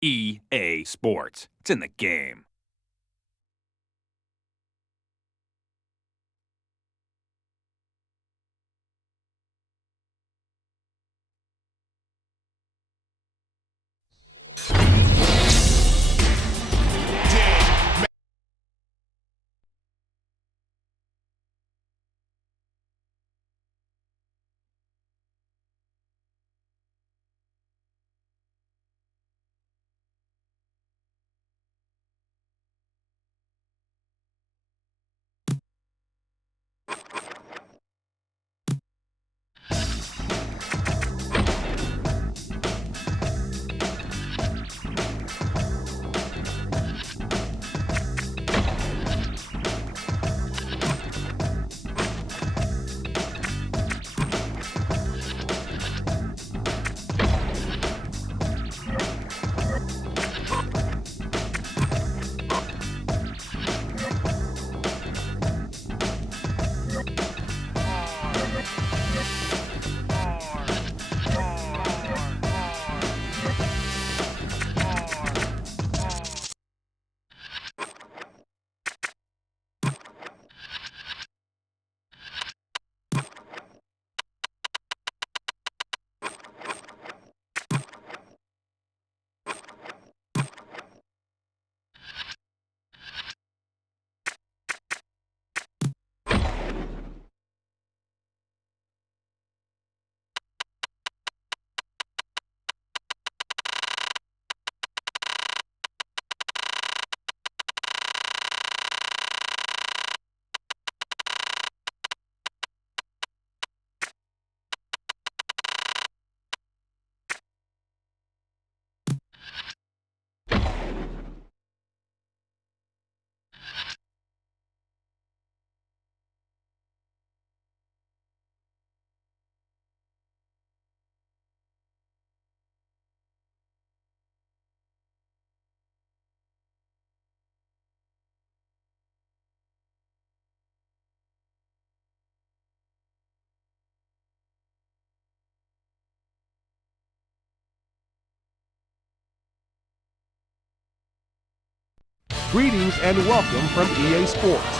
EA Sports. It's in the game. Greetings and welcome from EA Sports.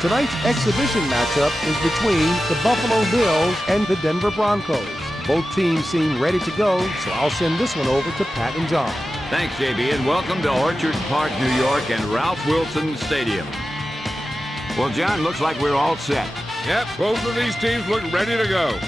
Tonight's exhibition matchup is between the Buffalo Bills and the Denver Broncos. Both teams seem ready to go, so I'll send this one over to Pat and John. Thanks, JB, and welcome to Orchard Park, New York, and Ralph Wilson Stadium. Well, John, looks like we're all set. Yep, both of these teams look ready to go.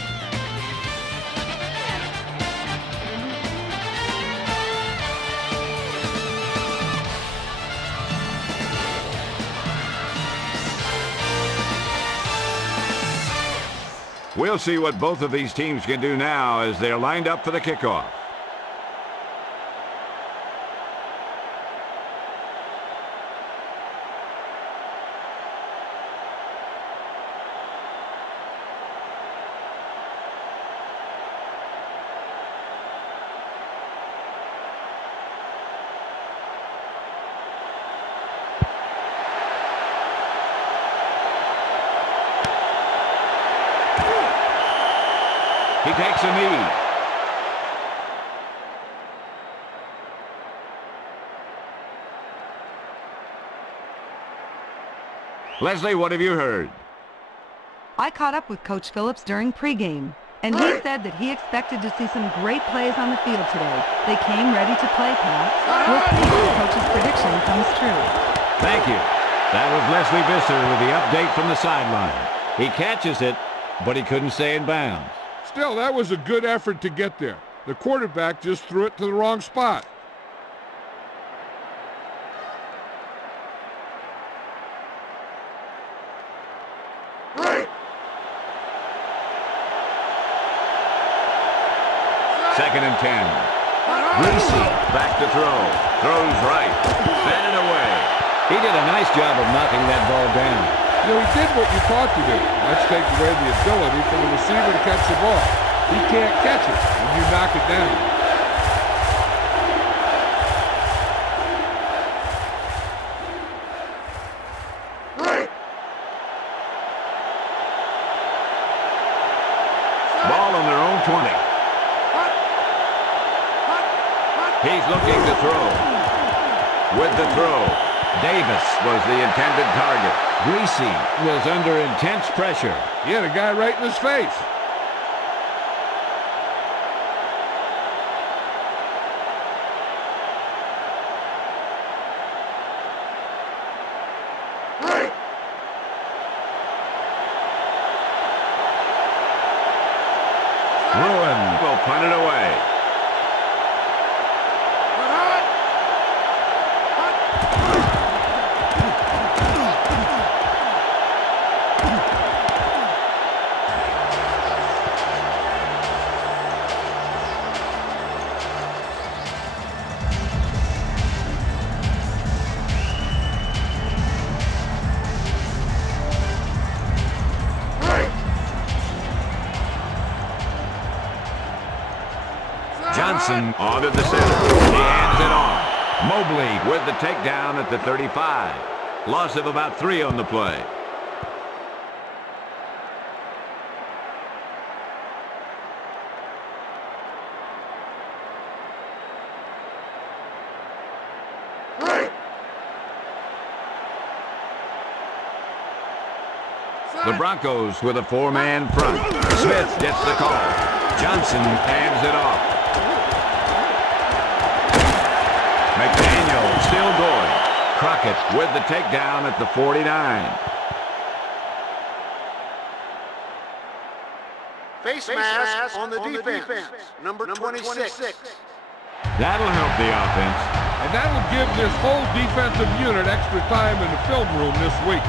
We'll see what both of these teams can do now as they're lined up for the kickoff. He takes a knee. Leslie, what have you heard? I caught up with Coach Phillips during pregame, and he said that he expected to see some great plays on the field today. They came ready to play, Pat. We'll see if the coach's prediction comes true. Thank you. That was Leslie Visser with the update from the sideline. He catches it, but he couldn't stay in bounds. Still, that was a good effort to get there. The quarterback just threw it to the wrong spot. Second and 10. Greasy back to throw. Throws right. Batted away. He did a nice job of knocking that ball down. You know, he did what you taught to do. Let's take away the ability for the receiver to catch the ball. He can't catch it when you knock it down. Ball on their own 20. He's looking to throw. With the throw, Davis was the intended target. Greasy was under intense pressure. He had a guy right in his face. Ruin will punt it away. Johnson onto the center. He hands it off. Mobley with the takedown at the 35. Loss of about 3 on the play. The Broncos with a 4-man front. Smith gets the call. Johnson hands it off. McDaniel still going. Crockett with the takedown at the 49. Face mask on the defense. Number 26. That'll help the offense. And that'll give this whole defensive unit extra time in the film room this week.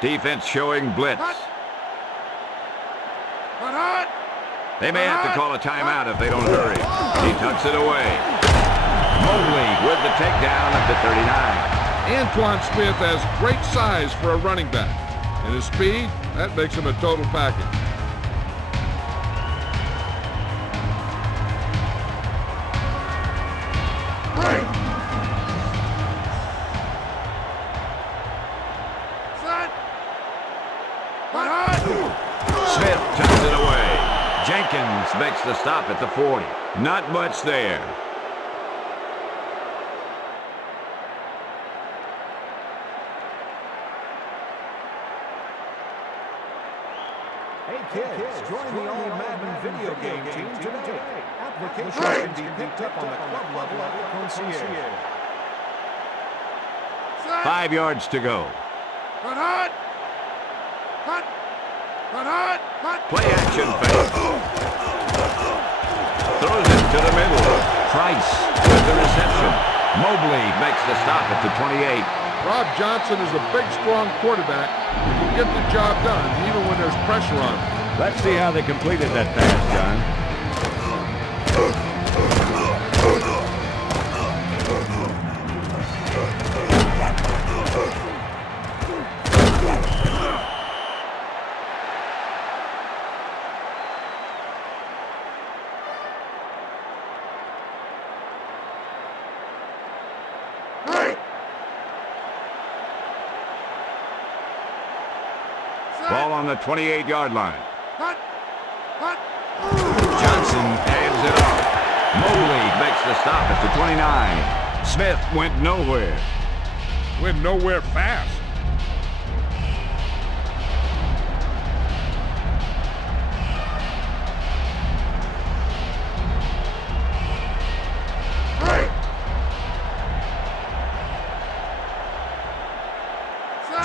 Defense showing blitz. They may have to call a timeout if they don't hurry. He tucks it away. Mobley with the takedown at the 39. Antoine Smith has great size for a running back. And his speed, that makes him a total package. Smith tucks it away. Jenkins makes the stop at the 40. Not much there. Hey kids, join the all Madden video game team today. Applications can be picked up on the club level at the concierge. 5 yards to go. Play action fake. Throws it to the middle. Price with the reception. Mobley makes the stop at the 28. Rob Johnson is a big, strong quarterback who can get the job done even when there's pressure on him. Let's see how they completed that pass, John. Ball on the 28-yard line. Johnson hands it off. Mobley makes the stop at the 29. Smith went nowhere. Went nowhere fast.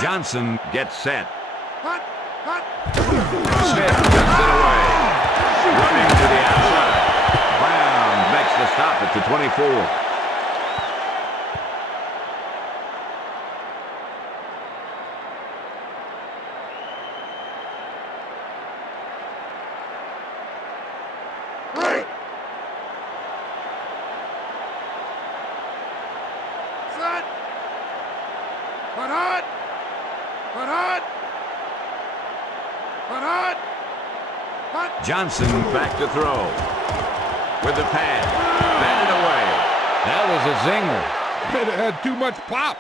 Johnson gets set. Smith tucks it away. Running to the outside. Brown makes the stop at the 24. Johnson back to throw. With the pad. Batted away. That was a zinger. It had too much pop.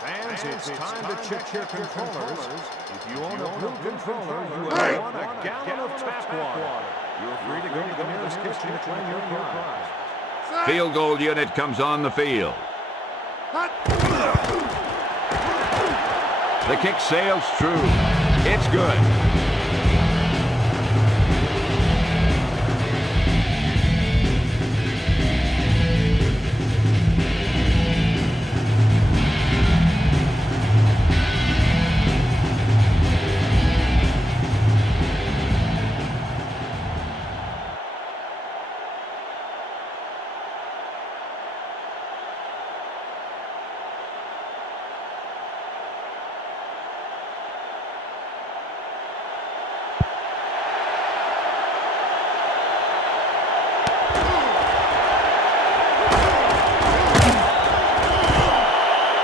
Fans, it's time to check your controllers. If you own a blue controller, you have won a gallon of tap water. You're free to go to the nearest kitchen to claim your prize. Field goal unit comes on the field. The kick sails true. It's good.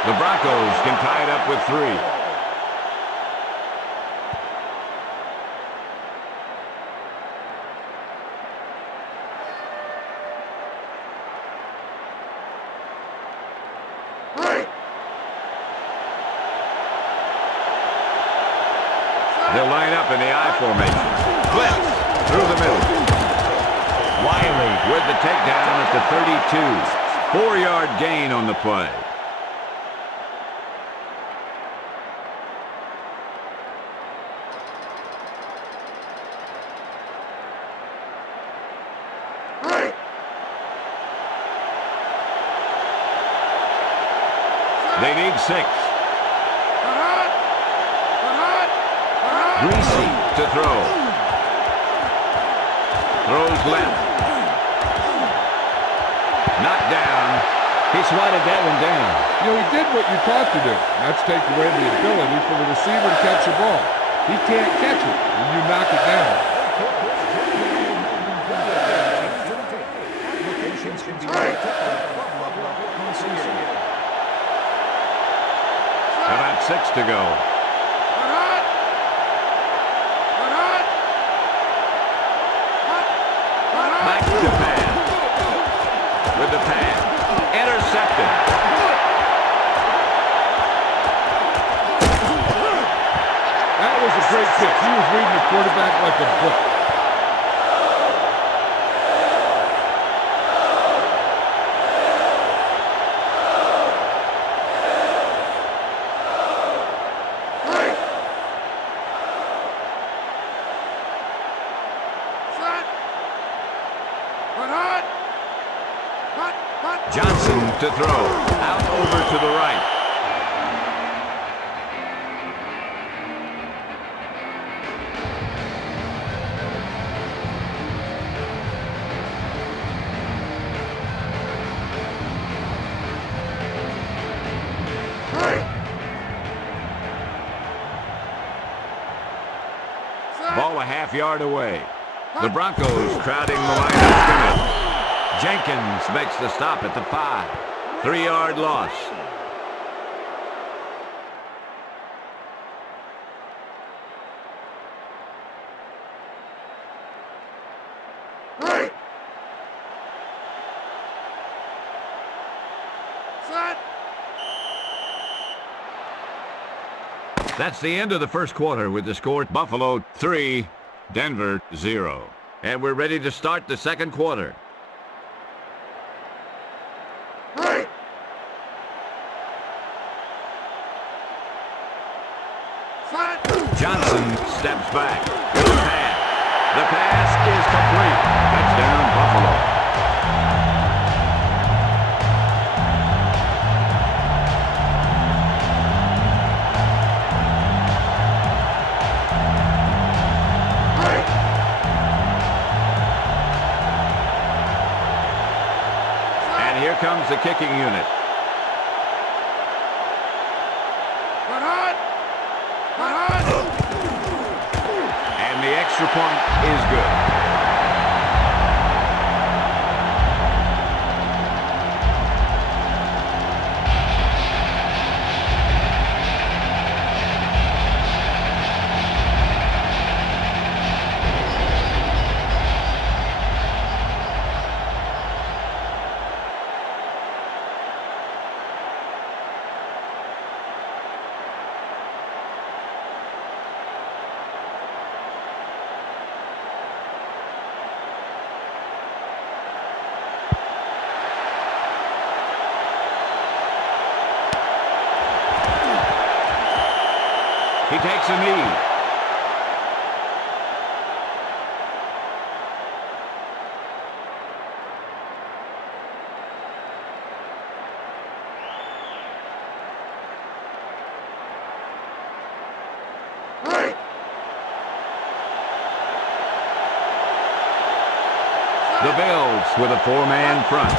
The Broncos can tie it up with 3. They'll line up in the I formation. Blitz through the middle. Wiley with the takedown at the 32. 4-yard gain on the play. They need 6. Greasy to throw. Throws left. Knocked down. He swatted that one down. You know, he did what you taught to do. That's take away the ability for the receiver to catch the ball. He can't catch it when you knock it down. Applications can be made to club level concierge. About 6 to go. Back to pass. With the pass. Intercepted. That was a great kick. He was reading the quarterback like a book. Johnson to throw. Out over to the right. Ball a half-yard away. The Broncos crowding the line of scrimmage. Jenkins makes the stop at the 5. 3-yard loss. That's the end of the first quarter with the score Buffalo 3, Denver 0. And we're ready to start the second quarter. Johnson steps back. With the pass. The pass is complete. Touchdown, Buffalo. And here comes the kicking unit. And the extra point is good. He takes a knee. The Bills with a four-man front.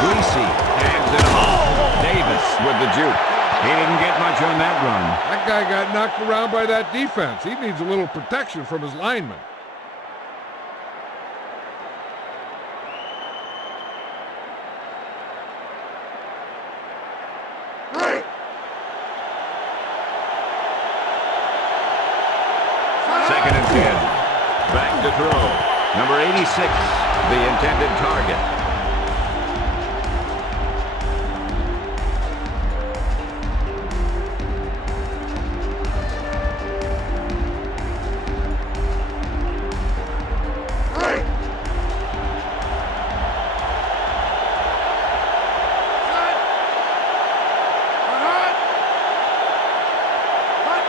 Greasy hands it off. Davis with the juke. He didn't get much on that run. That guy got knocked around by that defense. He needs a little protection from his linemen. Second and 10. Back to throw. Number 86, the intended target.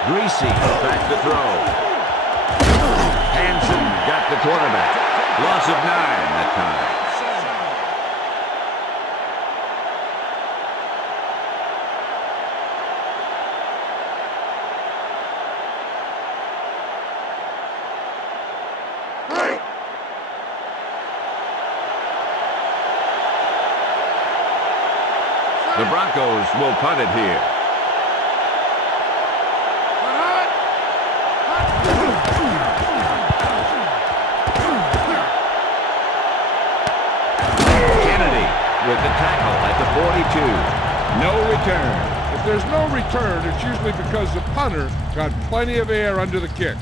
Greasy, back to throw. Hansen got the quarterback. Loss of 9 that time. The Broncos will punt it here. With the tackle at the 42. No return. If there's no return, it's usually because the punter got plenty of air under the kick.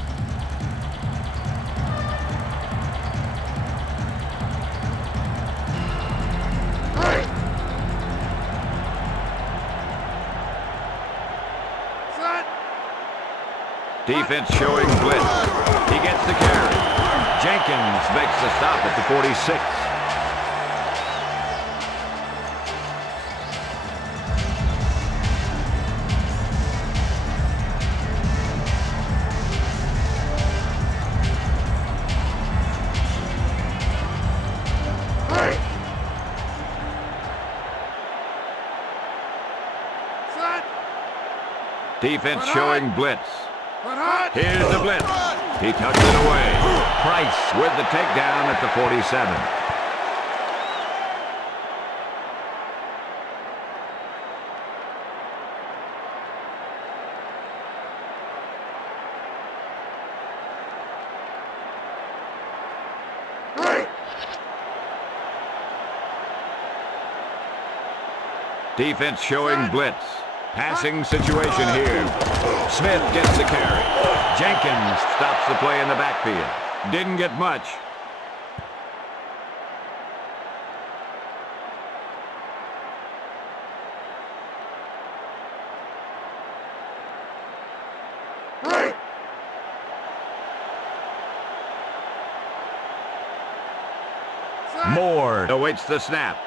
Defense showing blitz. He gets the carry. Jenkins makes the stop at the 46. Defense showing blitz. Here's the blitz. He tucks it away. Price with the takedown at the 47. Defense showing blitz. Passing situation here. Smith gets the carry. Jenkins stops the play in the backfield. Didn't get much. Moore awaits the snap.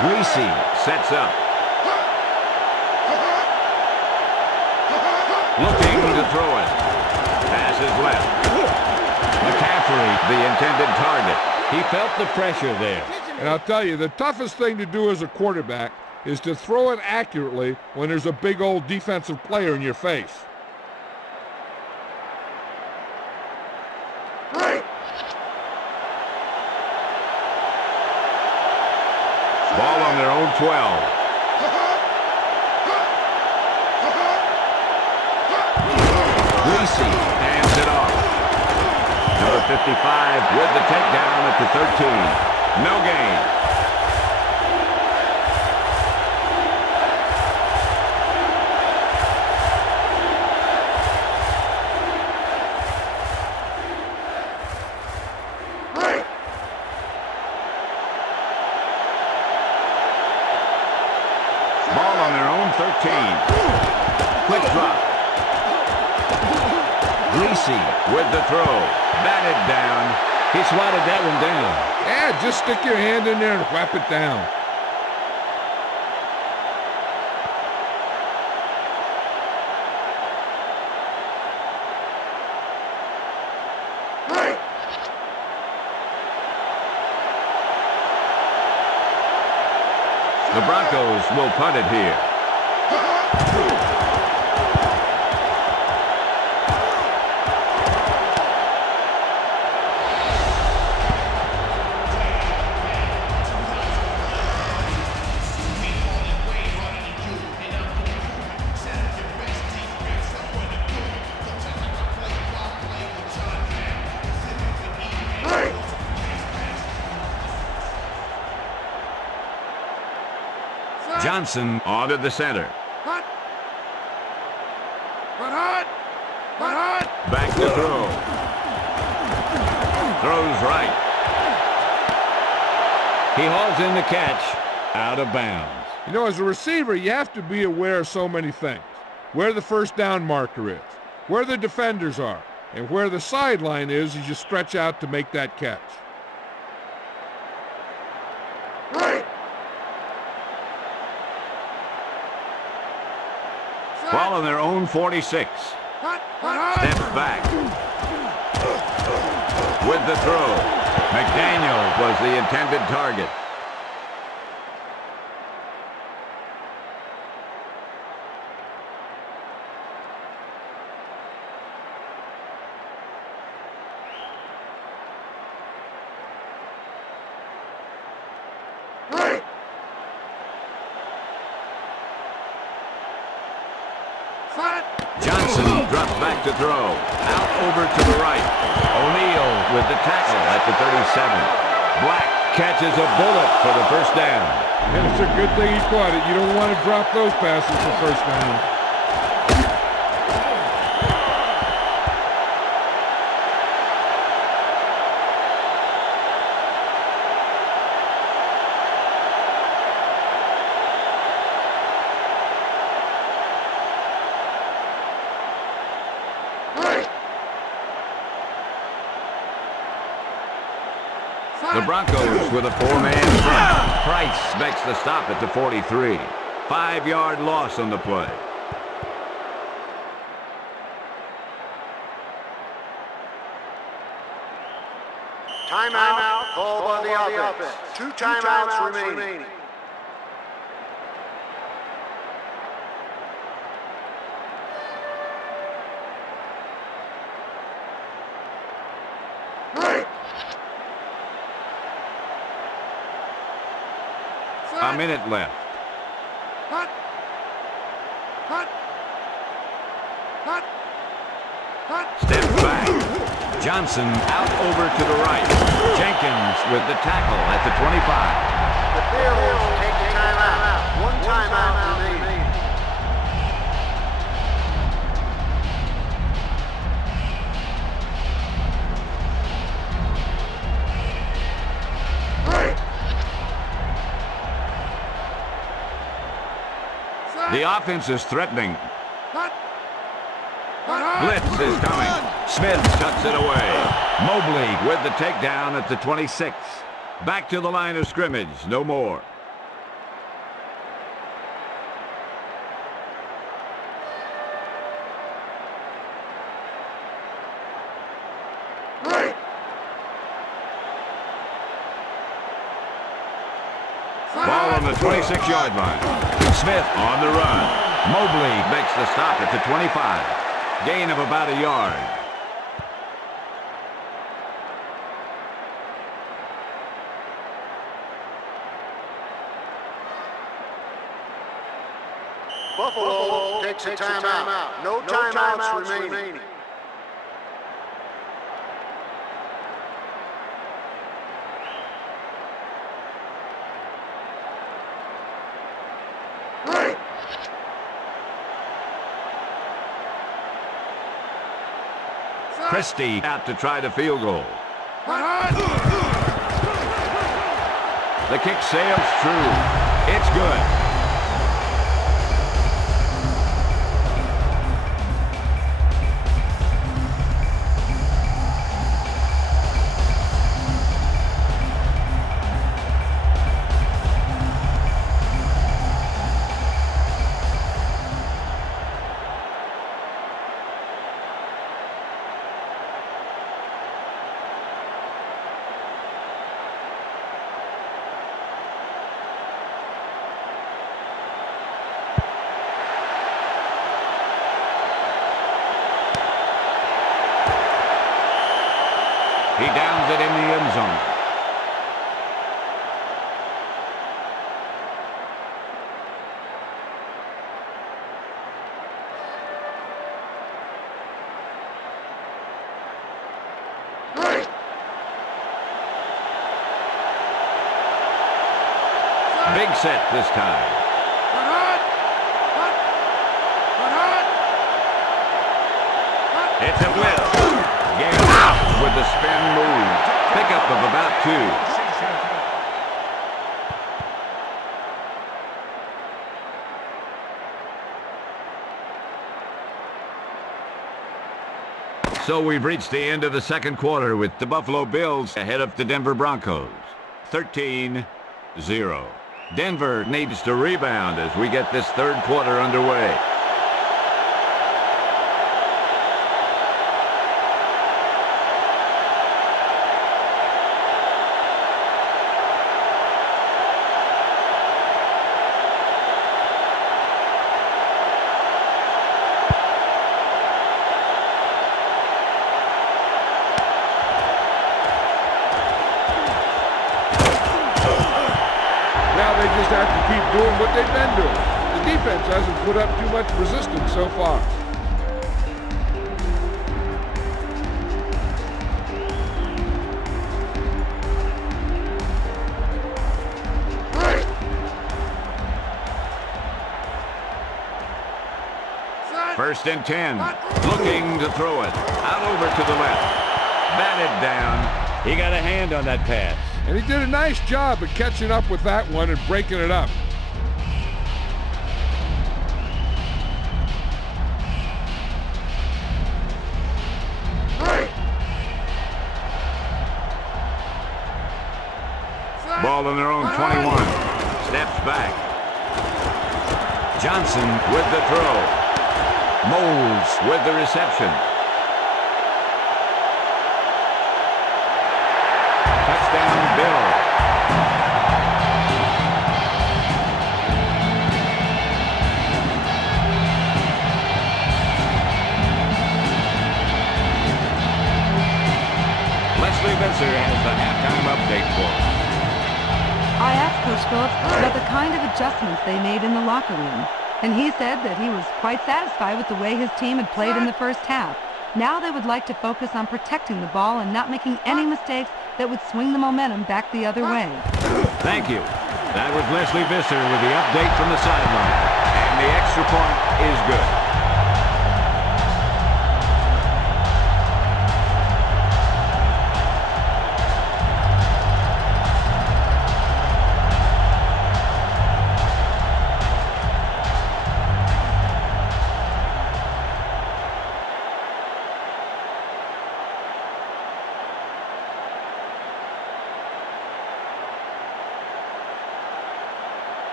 Greasy sets up. Looking to throw it. Pass is left. McCaffrey, the intended target. He felt the pressure there. And I'll tell you, the toughest thing to do as a quarterback is to throw it accurately when there's a big old defensive player in your face. Ball on their own 12. Greasy hands it off. Number 55 with the takedown at the 13. No gain. Greasy with the throw. Batted down. He swatted that one down. Yeah, just stick your hand in there and whap it down. The Broncos will punt it here. Johnson onto the center. Back to throw. Throws right. He hauls in the catch. Out of bounds. You know, as a receiver, you have to be aware of so many things. Where the first down marker is, where the defenders are, and where the sideline is as you stretch out to make that catch. Ball on their own 46. Steps back. With the throw. McDaniel was the intended target. Johnson drops back to throw. Out over to the right. O'Neal with the tackle at the 37. Black catches a bullet for the first down. And it's a good thing he caught it. You don't want to drop those passes for first down. The Broncos with a four-man front. Price makes the stop at the 43. 5-yard loss on the play. Timeout called by the offense. 2 timeouts remaining. A minute left. Step back. Johnson out over to the right. Jenkins with the tackle at the 25. The Bills take a timeout. 1 timeout remaining. The offense is threatening. Blitz is coming. Smith tucks it away. Mobley with the takedown at the 26. Back to the line of scrimmage. No more. Ball on the 26-yard line. Smith on the run. Mobley makes the stop at the 25. Gain of about a yard. Buffalo takes a timeout. No timeouts remaining. Christie out to try the field goal. The kick sails true. It's good. He downs it in the end zone. Big set this time. It's a blitz. Gale out with the spin move. Pickup of about 2. So we've reached the end of the second quarter with the Buffalo Bills ahead of the Denver Broncos. 13-0. Denver needs to rebound as we get this third quarter underway. They just have to keep doing what they've been doing. The defense hasn't put up too much resistance so far. First and 10. Looking to throw it. Out over to the left. Batted down. He got a hand on that pass. And he did a nice job of catching up with that one and breaking it up. Ball on their own 21. Steps back. Johnson with the throw. Moles with the reception. Touchdown, Bill. Leslie Visser has the halftime update for us. I asked Coach Phillips about the kind of adjustments they made in the locker room, and he said that he was quite satisfied with the way his team had played in the first half. Now they would like to focus on protecting the ball and not making any mistakes that would swing the momentum back the other way. Thank you. That was Leslie Visser with the update from the sideline. And the extra point is good.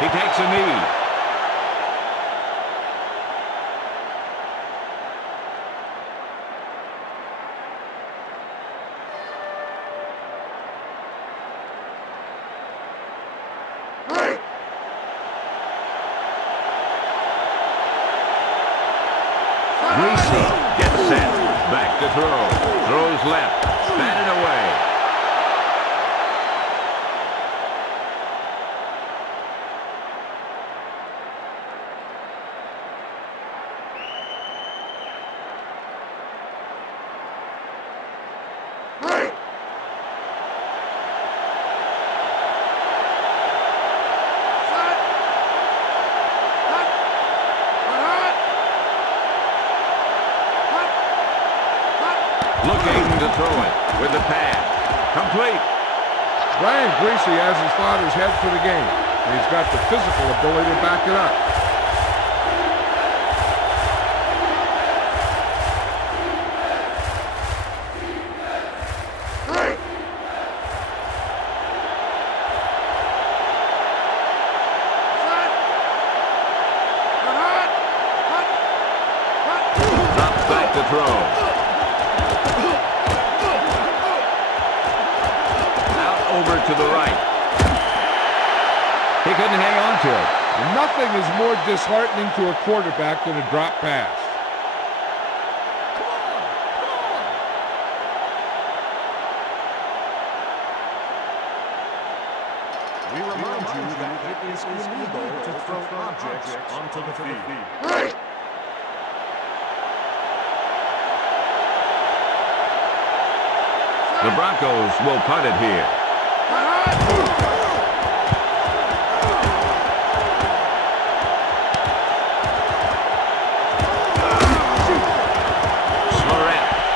He takes a knee. Greasy gets set. Back to throw. Throws left. Batted away. Looking to throw it with the pass. Complete. Brian Greasy has his father's head for the game, and he's got the physical ability to back it up. Drops back to throw. Out into it. And nothing is more disheartening to a quarterback than a drop pass. We remind you that it is illegal to throw objects onto the field. The Broncos will punt it here.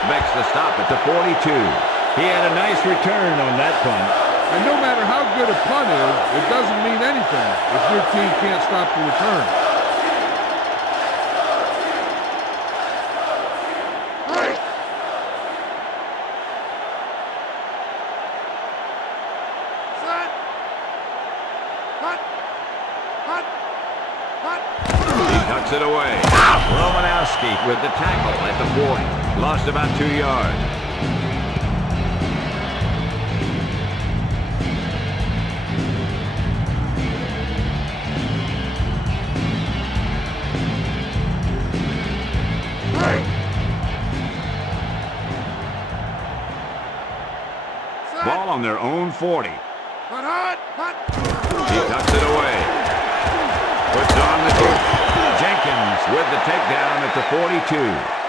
Makes the stop at the 42. He had a nice return on that punt. And no matter how good a punt is, it doesn't mean anything if your team can't stop the return. He tucks it away. Romanowski with the tackle at the 40. Lost about 2 yards. Ball on their own 40. He tucks it away. Puts on the juke. Jenkins with the takedown at the 42.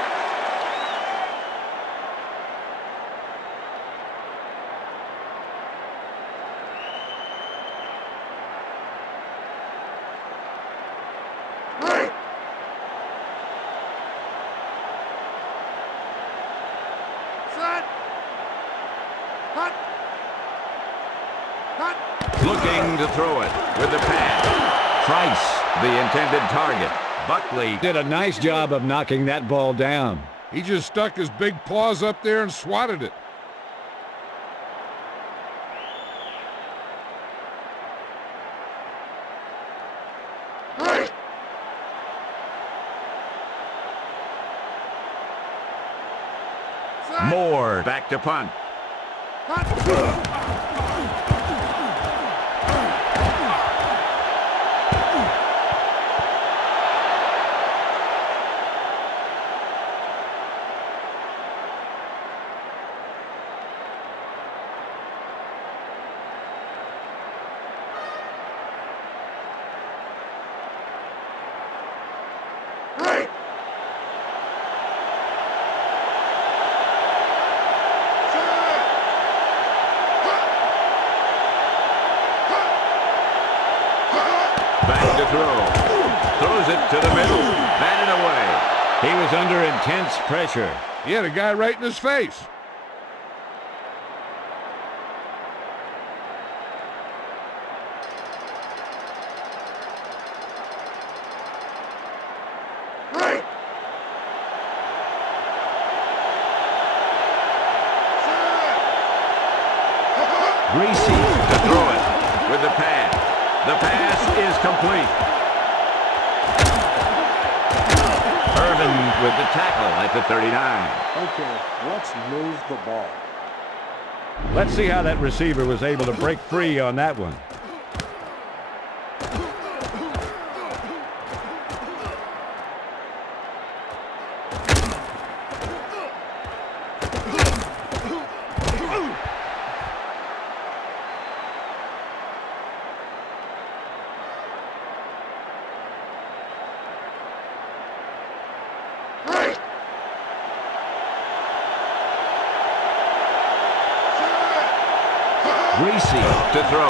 Looking to throw it with the pass. Price, the intended target. Buckley did a nice job of knocking that ball down. He just stuck his big paws up there and swatted it. Moore back to punt. Back to throw. Throws it to the middle. Batted away. He was under intense pressure. He had a guy right in his face. Greasy to throw it with the pass. The pass is complete. Irvin with the tackle at the 39. Okay, let's move the ball. Let's see how that receiver was able to break free on that one. Greasy to throw.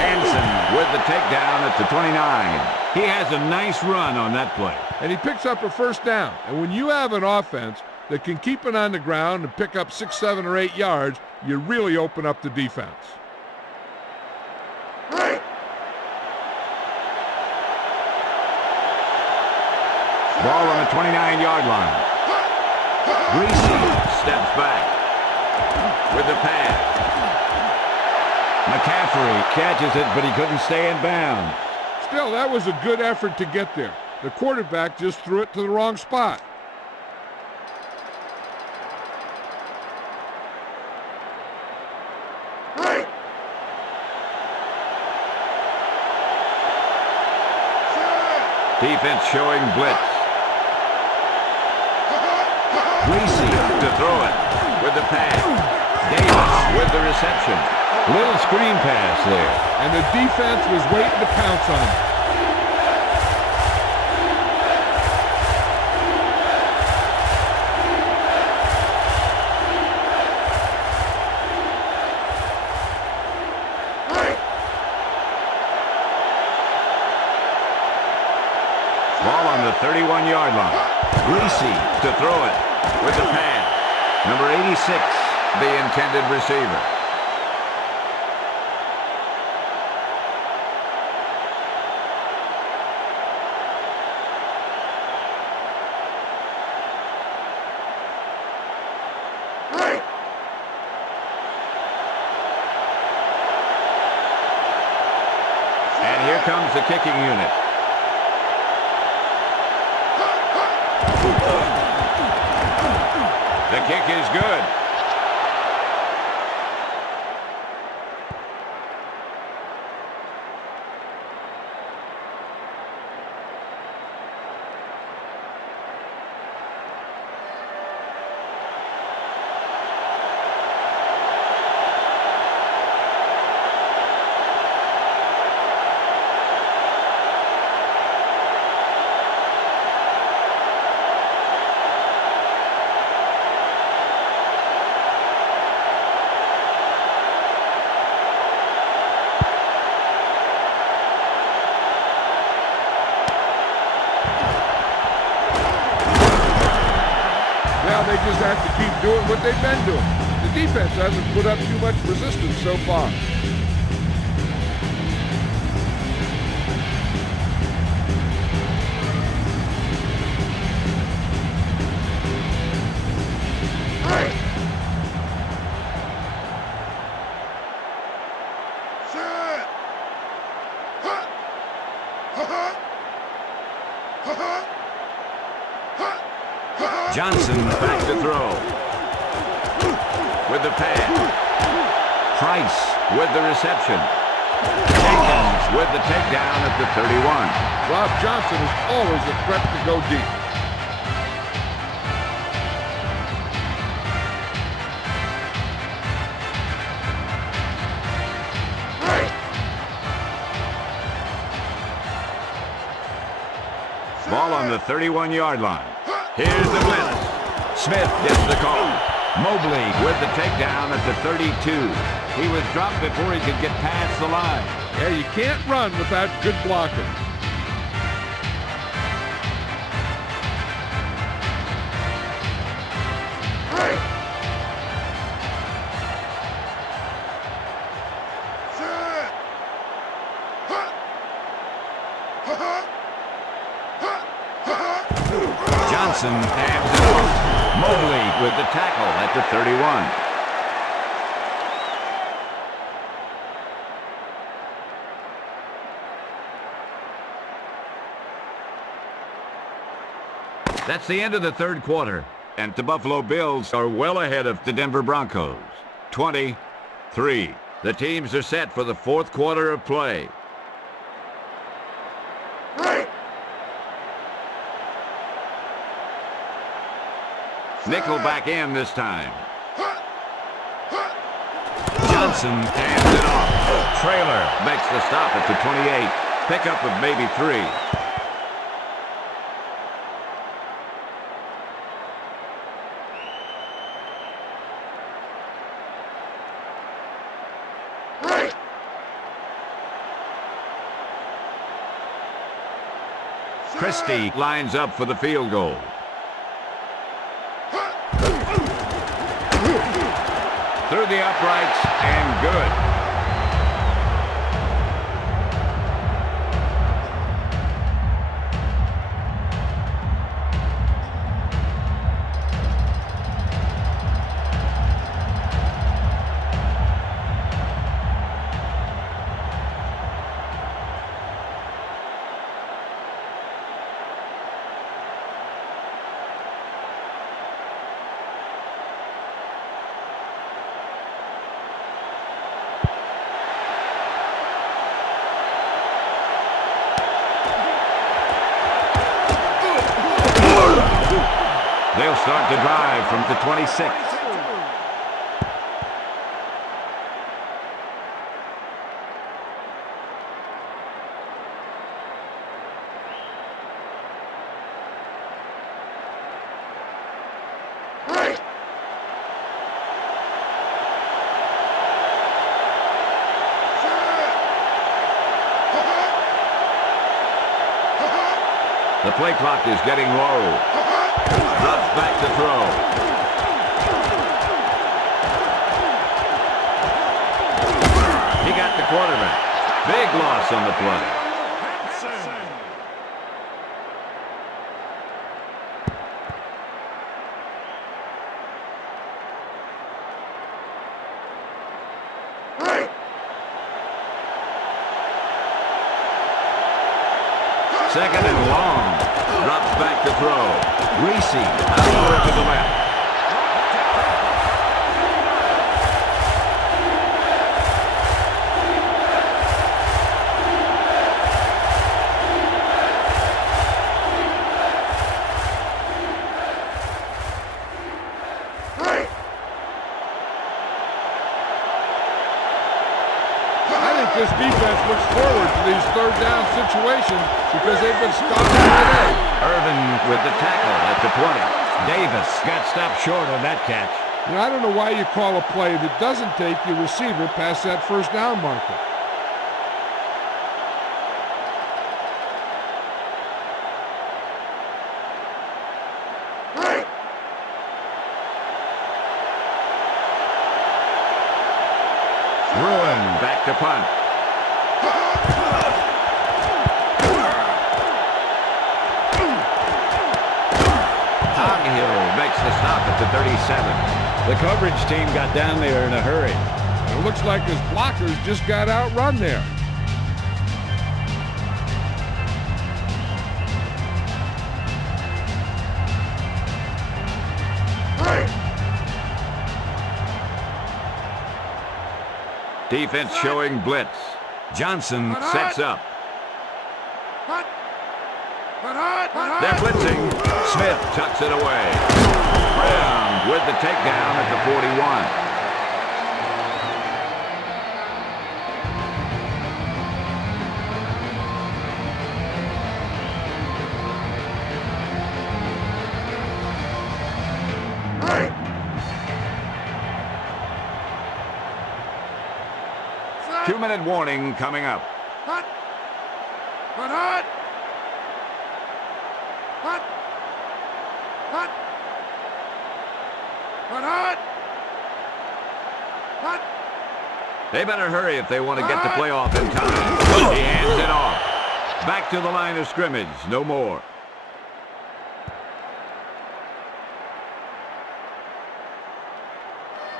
Hansen with the takedown at the 29. He has a nice run on that play. And he picks up a first down. And when you have an offense that can keep it on the ground and pick up 6, 7, or 8 yards, you really open up the defense. Ball on the 29-yard line. Greasy steps back with the pass. McCaffrey catches it, but he couldn't stay in bounds. Still, that was a good effort to get there. The quarterback just threw it to the wrong spot. Defense showing blitz. Greasy to throw it with the pass. Davis with the reception. Little screen pass there. And the defense was waiting to pounce on him. Ball on the 31-yard line. Greasy to throw it with the pass. Number 86, the intended receiver. And here comes the kicking unit. The kick is good. Now they just have to keep doing what they've been doing. The defense hasn't put up too much resistance so far. Johnson back to throw. With the pass. Price with the reception. Jenkins with the takedown at the 31. Rob Johnson is always a threat to go deep. Ball on the 31-yard line. Here's the blitz. Smith gets the call. Mobley with the takedown at the 32. He was dropped before he could get past the line. Yeah, you can't run without good blocking. Johnson hands it off. Mobley with the tackle at the 31. That's the end of the third quarter, and the Buffalo Bills are well ahead of the Denver Broncos. 23. The teams are set for the fourth quarter of play. Nickel back in this time. Johnson hands it off. Trailer makes the stop at the 28. Pickup of maybe 3. Christie lines up for the field goal. Through the uprights and good. They'll start the drive from the 26. The play clock is getting low. Drops back to throw. He got the quarterback. Big loss on the play. Second and long. Drops back to throw. Reese out over to the left. This defense looks forward to these third down situations because they've been stopped today. Irvin with the tackle at the 20. Davis got stopped short on that catch. You know, I don't know why you call a play that doesn't take your receiver past that first down marker. Ruin back to punt. Makes the stop at the 37. The coverage team got down there in a hurry. It looks like his blockers just got outrun there. Defense showing blitz. Johnson sets up. They're blitzing. Smith tucks it away. Brown with the takedown at the 41. Two-minute warning coming up. They better hurry if they want to get the playoff in time. He hands it off. Back to the line of scrimmage. No more.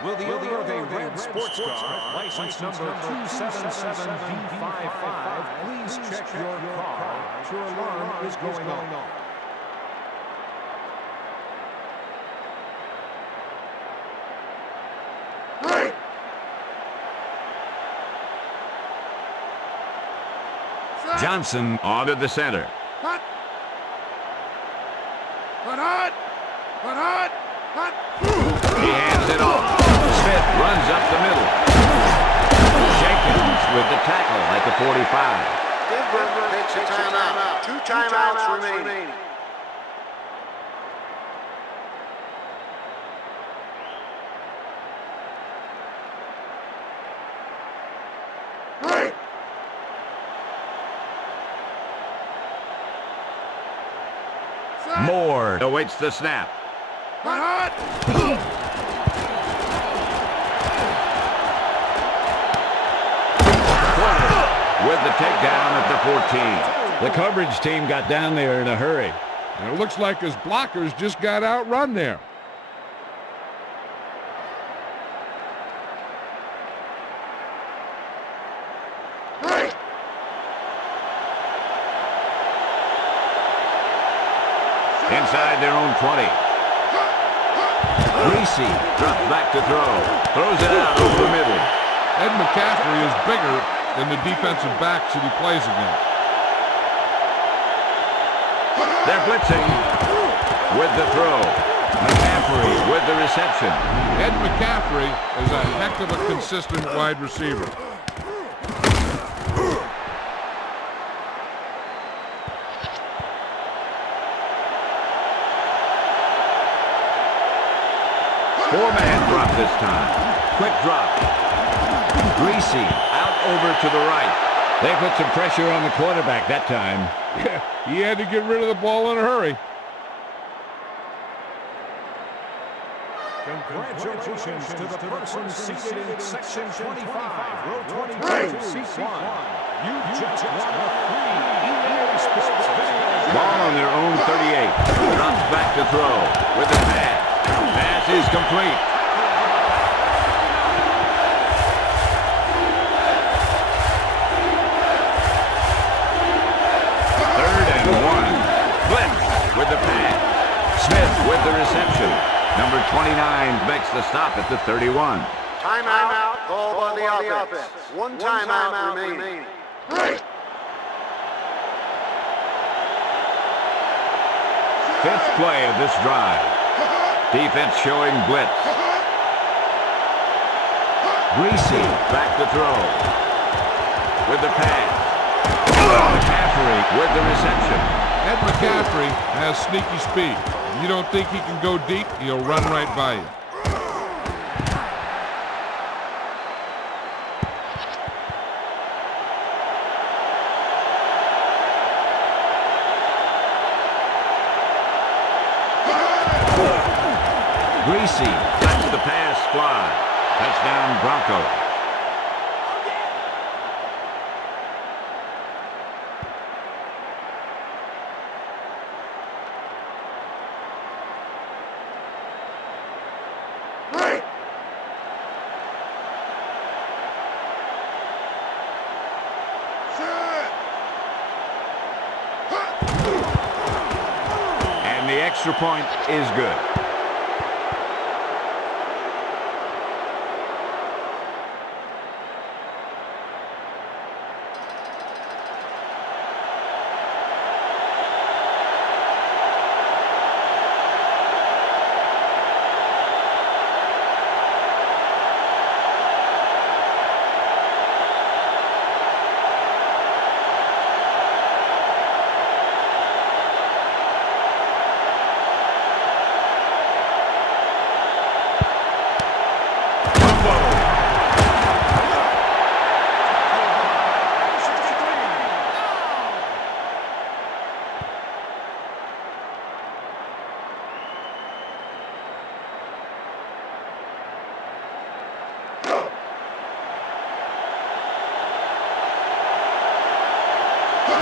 Will the owner of a red sports car, license number 277B55, please check your car? Your alarm is going on. Johnson onto the center. He hands it off. Smith runs up the middle. Jenkins with the tackle at the 45. Denver takes a timeout. Two timeouts remaining. Moore awaits the snap. With the takedown at the 14. The coverage team got down there in a hurry. And it looks like his blockers just got outrun there. Inside their own 20. Reese drops back to throw. Throws it out over the middle. Ed McCaffrey is bigger than the defensive backs that he plays against. They're blitzing with the throw. McCaffrey with the reception. Ed McCaffrey is a heck of a consistent wide receiver. Four-man drop this time. Quick drop. Greasy out over to the right. They put some pressure on the quarterback that time. Yeah, he had to get rid of the ball in a hurry. Congratulations to the person seated in section 25, row 22, seat 1. You just won a free EA Sports video. Ball on their own 38. Drops back to throw with the pass. Pass is complete. Third and 1. Blitz with the pass. Smith with the reception. Number 29 makes the stop at the 31. Timeout called by the offense. One timeout remaining. Fifth play of this drive. Defense showing blitz. Greasy back to throw. With the pass. McCaffrey with the reception. Ed McCaffrey has sneaky speed. If you don't think he can go deep, he'll run right by you. Greasy lets the pass fly. Touchdown Broncos. And the extra point is good.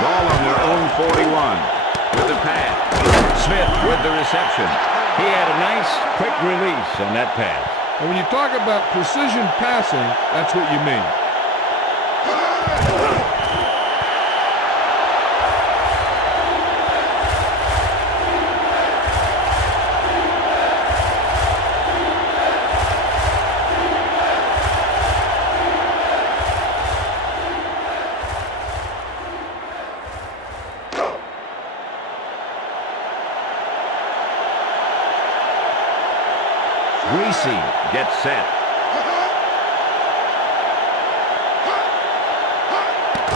Ball on their own 41 with the pass. Smith with the reception. He had a nice quick release on that pass. And when you talk about precision passing, that's what you mean. Greasy gets set.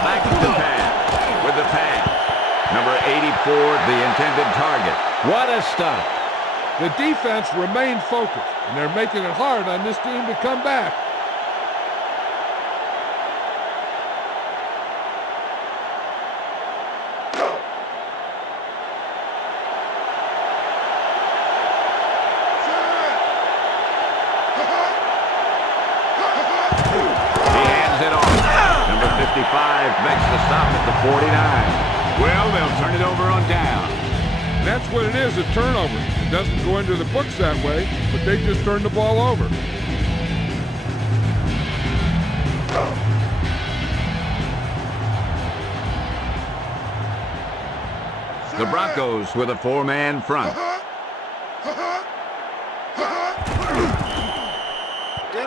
Back to the pass with the pass. Number 84, the intended target. What a stop. The defense remained focused, and they're making it hard on this team to come back. Number 55 makes the stop at the 49. Well, they'll turn it over on down. That's what it is, a turnover. It doesn't go into the books that way, but they just turned the ball over. The Broncos with a four-man front.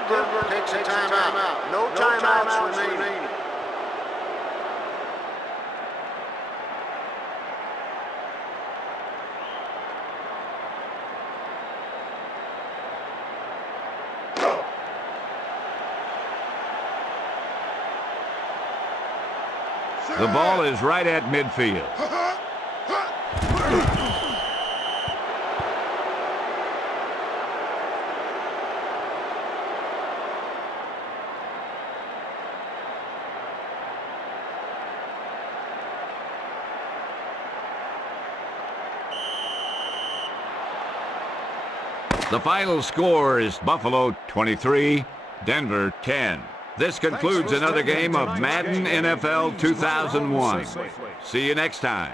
Denver takes a timeout. No timeouts remaining. The ball is right at midfield. The final score is Buffalo 23, Denver 10. This concludes another game of Madden NFL 2001. See you next time.